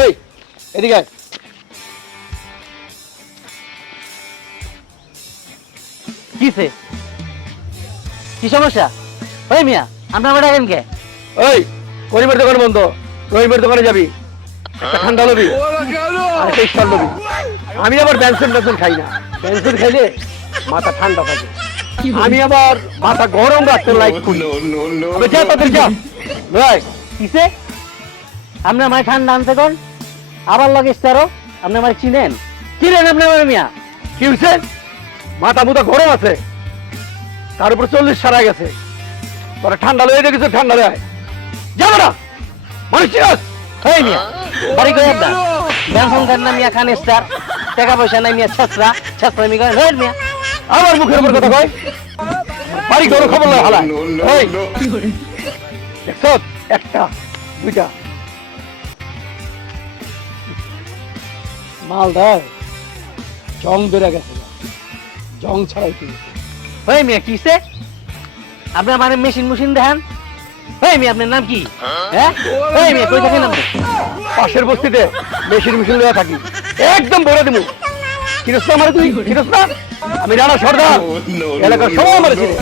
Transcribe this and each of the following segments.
এই এদিকে কিসে কি সমস্যা? ওই মিয়া আপনার বাড়ি ডাকেন কে? ওই করিমের দোকান বন্ধ, রহিমের দোকানে যাবি, একটা ঠান্ডা লবি আর একটা স্টার লবি। আমি আবার বেনসন খাই না, বেনসন খাইলে মাথা ঠান্ডা থাকে। আমি আবার মাথা গরম রাখতে লাইক করি। যা তাদের যা ভাই। কিসে আপনার মাই ঠান্ডা আনতে কোন আবার লাগে স্টারও? আপনি আমার চিনেন? চিনেন আপনি আমার মিয়া? কি হয়েছে? মাথা মুথা গরম আছে, তার উপর 40 সারা গেছে। তোরা ঠান্ডা লয়ে দেখেছো, ঠান্ডা লয় যাবো না মানুষ চিনস? ওই মিয়া বাড়ি কই আপনার? বেনসন খান না মিয়া, খান স্টার, টাকা পয়সা নাই মিয়া, ছসরা ছসরা মি করেন। ওই মিয়া আমার মুখের উপর কথা কয়, বাড়ি ঘর খবর লয় হালায়। এই দেখছ, একটা দুইটা মালদার জং ধরে গেছে, জং ছাড়াই কি। ওই মিয়া কিসে আপনার মানে মেশিন দেখান? ওই মিয়া আপনার নাম কি? হ্যাঁ ওই মিয়া কই থাকেন আপনি? পাশের বস্তিতে মেশিন লয়ে থাকি, একদম বলে দিমু। চিনস না আমারে? তুই চিনস না? আমি রানা সর্দার, এলাকার সবাই আমার চিনে।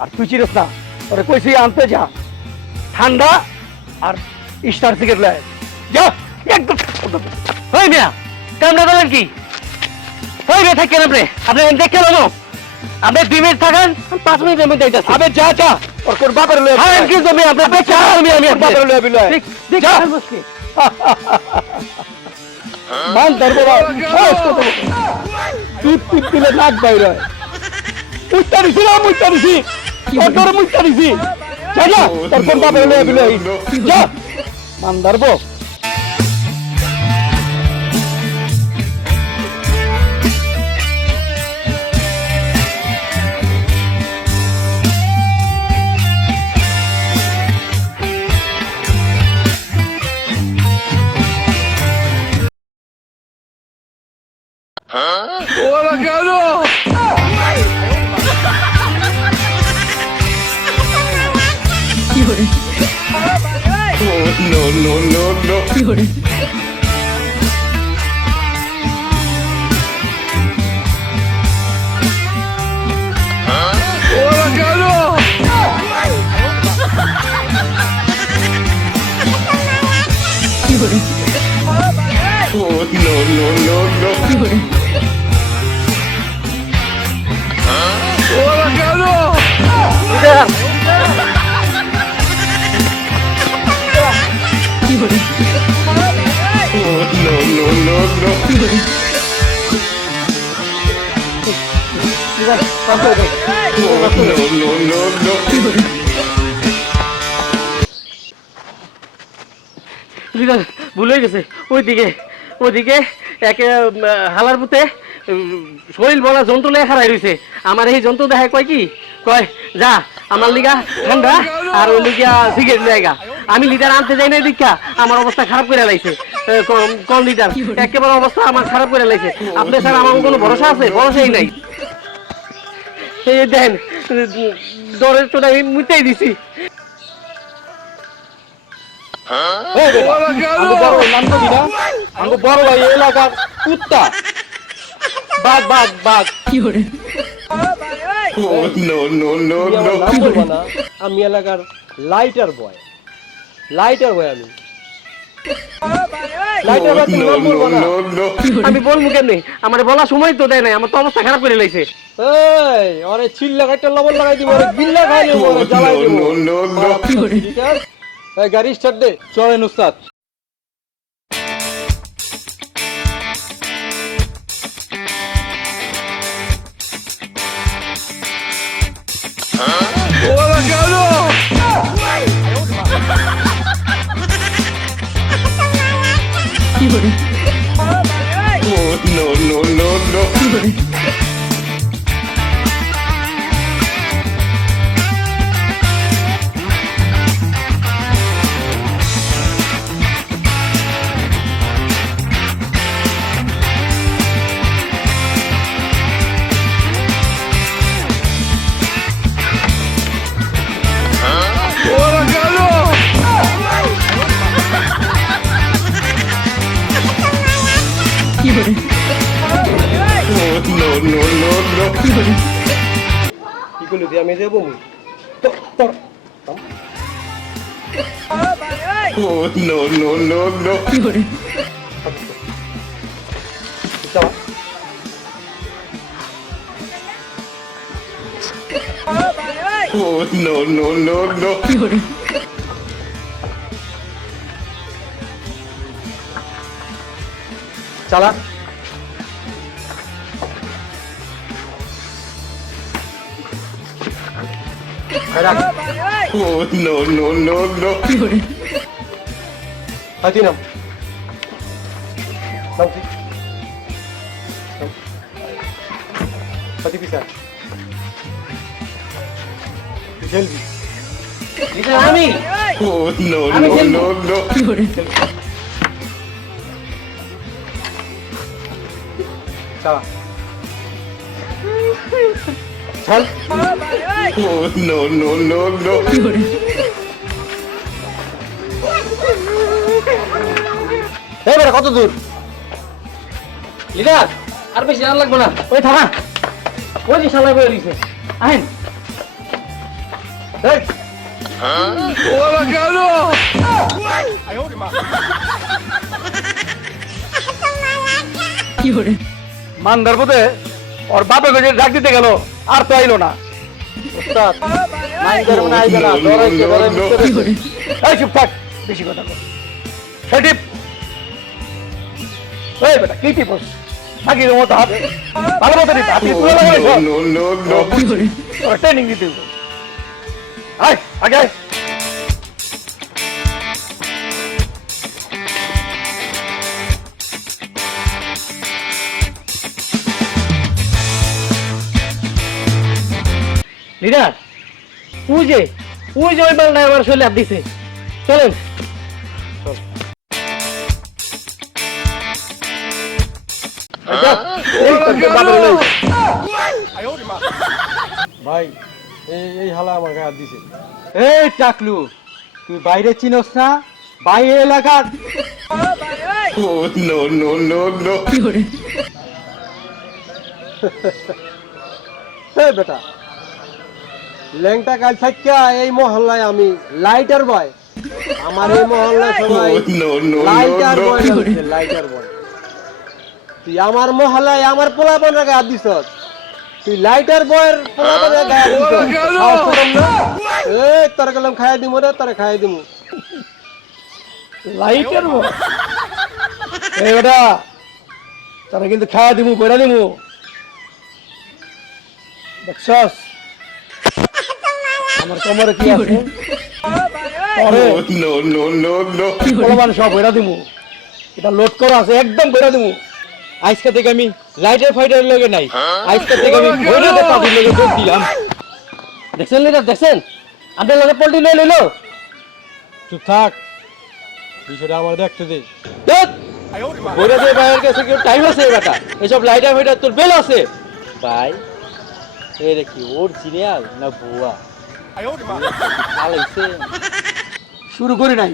আর তুই চিনস না? তোরে কইছি আনতে যা ঠান্ডা আর স্টার সিগারেট লয় যা একদম। ওই মিয়া কামড়া বলেন কি? ওই মিয়া থাকেন আপনি দেখে নেবো। আপনি 2 মিনিট থাকেন, 5 মিনিটের মধ্যে যাচ্ছি। আবে যা যা, ওর কোন বাপের লয়ে হ্যাঁ কি জমি আপনি বেচা আমি বাপের লয়ে বিলয় যা। মান ধরবো না, টিপ টিপ দিলে নাক বাইরে হয়। মুইতা দিছি না, মুইতা দিছি, তোর মুইতা দিছি। যা যা, তোর কোন বাপের লয়ে বিলয় যা। মান ধরবো ভুল হয়ে গেছে। ওইদিকে একে হালার পুতে শরীর বলা যন্ত্র লেখা রয়েছে। আমার এই যন্ত্র দেখে কয় কি কয়, যা আমার লিগা ঠান্ডা আর ওই লিগা সিগারেট লেগা। আমি লিটার আনতে যাই না, দীক্ষা আমার অবস্থা খারাপ করে লাইছে। কোন লিটার একেবারে অবস্থা আমার খারাপ করে লাইছে। আপনি স্যার আমার কোনো ভরসা আছে? ভরসাই নাই। দেন দরের চোটা আমি মুইতাই দিছি। বড় ভাই এলাকার কুত্তা বাঘ বাঘ বাঘ। আমি এলাকার লাইটার বয় আমি। আমি বলবো কেমনি? আমার বলার সময় তো দেয় নাই, আমার তো অবস্থা খারাপ করে লাইছে। আরে চিল্লা গাইটা লবণ লাগাই দিব, বিল্লা খাই দিব, জ্বালাই দিব। গাড়ি স্টার্ট দে, চলেন উস্তাদ। কি করলি তুই? আমি যাবো তো তোর Oh no no no no! চালা Oh no no no no! চালা Oh no no no no! হাতি নাম নাম কি হাতি পিছা খেলবি লিডার আমি Oh no আমি no খেলবো। no no! চালা চল Oh no no no no! এই বেটা কত দূর? লিডার আর বেশি আর লাগবে না, ওই থাকা ওই যে শালা বয়ে রইছে আহেন। এই মান্দার পথে ওর বাপে গজে ডাক দিতে গেল আর তো আইলো না। ওস্তাদ মাইন্দার মনে আইবে না, ডরাইছে ঘরের ভিতরে। এই চুপ থাক, বেশি কথা কর। সেটি এই বেটা কি টিপস? থাকির মতো হাতে ভালো মতো দিতে হাতে তুলে লাগাইছ। Oh no no no! তোর ট্রেনিং দিতে হবে। আয় আগে আয়। লিডার ওই যে ওই বালটা আমার শরীরে হাত দিছে, চলেন। আচ্ছা, এই তোর বাপের লই। ভাই এই হালা আমার গায়ে হাত দিছে। এই টাকলু, তুই বাইরে চিনস না? বাইরে এলাকার Oh no no no no! এই বেটা ল্যাংটা কাল থাকিয়া এই মহল্লায় আমি লাইটার বয়। আমার এই মহল্লায় সবাই Oh no no lighter no বয় no! বলছে, লাইটার বয়। তুই আমার মহল্লায় আমার পোলাপানের গায়ে হাত দিছস। তুই লাইটার বয়ের পোলাপানের গায়ে হাত দিছস। সাহস তো কম না? এই তোর গেলাম খাইয়া দিমু রে, তোরে খাইয়া দিমু। লাইটের মো এই বেটা তারা কিন্তু খাওয়া দিমু বইরা দিমু দেখছস আমার কোমরে কি আছে পরে Oh no no no no! কোলমান সব বইরা দিমু এটা লোড করা আছে একদম বইরা দিমু আজকে থেকে আমি লাইটার ফাইটার লগে নাই, আজকে থেকে আমি ভৈরবের পার্টির লগে যোগ দিলাম। দেখছেন লিডার, দেখছেন আপনার লগে পল্টি লয়ে লইলো। চুপ থাক, বিষয়টা আমার দেখতে দে। ভৈরবের ভাইয়ের কাছে কেউ টাইম আছে বেটা? এসব লাইটার ফাইটার তোর বেল আছে ভাই? এই দেখি অরিজিনাল না ভুয়া আলাইছে। শুরু করি নাই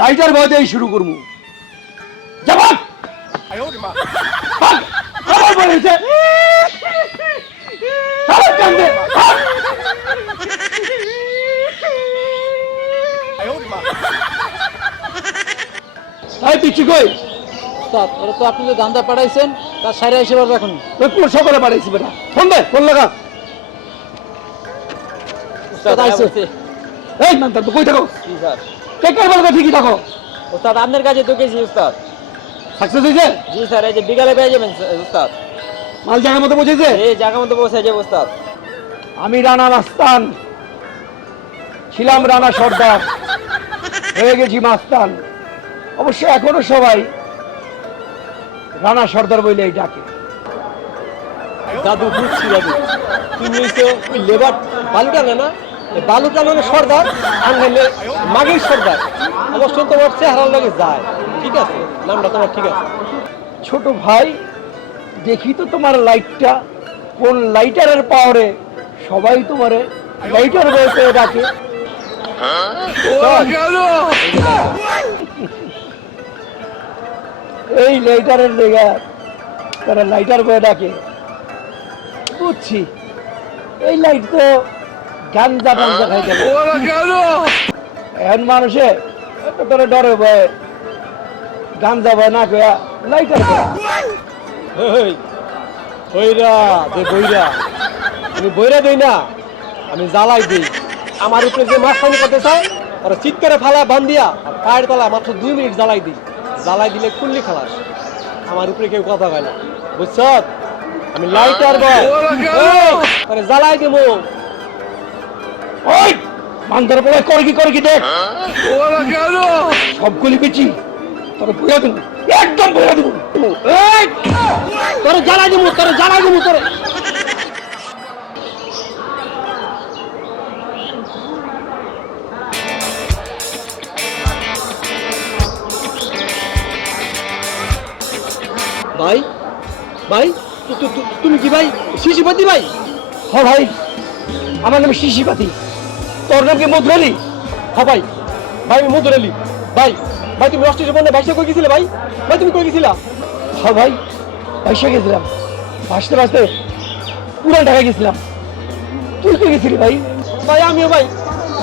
লাইটার ভয় দিয়ে শুরু করবো জবাব আমার বলেছে সবাই কান্দে এই পিছু কই উস্তাদ, ওরা তো আপনি যে দান্দা পাঠাইছেন তার সাইরে এসে পারবে এখন। ওই পুরো সকালে পাঠাইছি বেটা ফোন দে ফোন লাগা উস্তাদ আইছে। এই মান তো কই থাকো জি স্যার। কে কার বলবে ঠিকই থাকো উস্তাদ আপনার কাছে ঢুকেছি উস্তাদ। সাকসেস হয়েছে জি স্যার, এই যে বিকালে পেয়ে যাবেন উস্তাদ। মাল জায়গার মতো বুঝেছে এই জায়গা মতো পৌঁছে যাবে উস্তাদ। আমি রানা মাস্তান ছিলাম রানা সর্দার হয়ে গেছি মাস্তান অবশ্য এখনো সবাই রানা সর্দার বইলেই ডাকে দাদু বুঝছি দাদু, তুমি হইছো ওই লেবার বালু টানে না? এই বালু টানানো সর্দার আর নাহলে মাগির সর্দার। অবশ্য তোমার চেহারার লগে যায়, ঠিক আছে, নামটা তোমার ঠিক আছে। ছোট ভাই দেখি তো তোমার লাইটটা কোন লাইটারের পাওয়ারে সবাই তোমারে লাইটার বলতে ডাকে এই লাইটারের জায়গা তারা লাইটার বয়ে ডাকে বুঝছি এই লাইট তো গাঞ্জা টাঞ্জা খাই গেল এখন মানুষে তোরে ডরে ভয়ে গাঞ্জা ভয় না কয়া লাইটার এই বইরা দে বইরা আমি বইরা দেই না আমি জ্বালাই দিই আমার উপরে যে মাস্তানি করতে চায় ওরা চিৎ করে ফালা বান্ধিয়া আর পায়ের তলা মাত্র 2 মিনিট জ্বালাই দিই জ্বালাই দিলে কুল্লি খালাস আমার উপরে কেউ কথা কয় না বুঝছ আমি লাইটার বয় আরে জ্বালাই দেবো ওই মান্দার বলে করে কি দেখ সবগুলি পিছি তোরে বইয়া দেবো একদম বইয়া দেবো এই তোরে জ্বালাই দেবো তোরে ভাই ভাই তুমি কি ভাই শিশিপাতি ভাই হ ভাই আমার নাম শিশিপাতি তোর নাম কি মধুরালি হ্যাঁ ভাই ভাই আমি মধুর আলী ভাই ভাই তুমি অষ্টে জীবনে ভাইসা কই গেছিলে ভাই ভাই তুমি কই গেছিলা হ ভাই ভাইসা গেছিলাম ভাসতে পুরান ঢাকা গেছিলাম তুই তো গেছিলি ভাই ভাই আমিও ভাই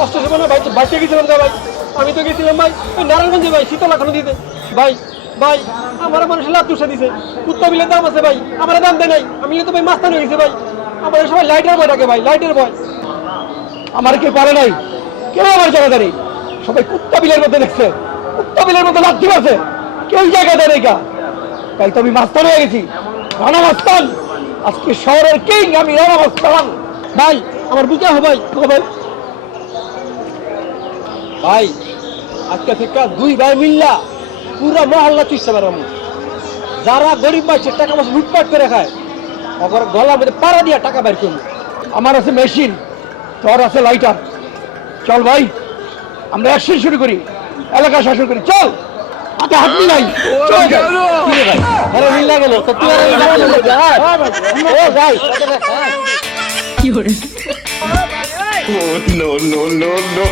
অষ্টে জীবনে ভাইসা গেছিলাম তো ভাই আমি তো গেছিলাম ভাই ওই নারায়ণগঞ্জে ভাই শীতলা খানো দিতে ভাই ভাই আমার মানুষ লাভ তুষা দিছে কুত্তা বিলের দাম আছে ভাই আমার দাম দেয় নাই আমি তো ভাই মাস্তান হয়ে গেছে ভাই আমার সবাই লাইটের বয় ডাকে ভাই লাইটের বয় আমার কেউ পারে নাই কেউ আমার জায়গা দেয় সবাই কুত্তা বিলের মধ্যে দেখছে কুত্তা বিলের মধ্যে লাথি মারছে কেউ জায়গা দেয় নাই কা তাই তো আমি মাস্তান হয়ে গেছি রানা মাস্তান আজকে শহরের কিং আমি রানা মাস্তান ভাই আমার বুঝতে হবে ভাই ভাই ভাই আজকে থেকে 2 ভাই মিল্লা পুরা মহল্লা চিস্তা বেড়াম যারা গরিব মানুষের টাকা পয়সা লুটপাট করে খায় ওর গলার মধ্যে পাড়া দিয়া টাকা বের করবো আমার আছে মেশিন তোর আছে লাইটার চল ভাই আমরা অ্যাকশন শুরু করি এলাকা শাসন করি চল হাতে হাত মিলাই চল কি রে ভাই আরে মিল্লা গেল তো তুই আর ও ভাই Oh no no no no!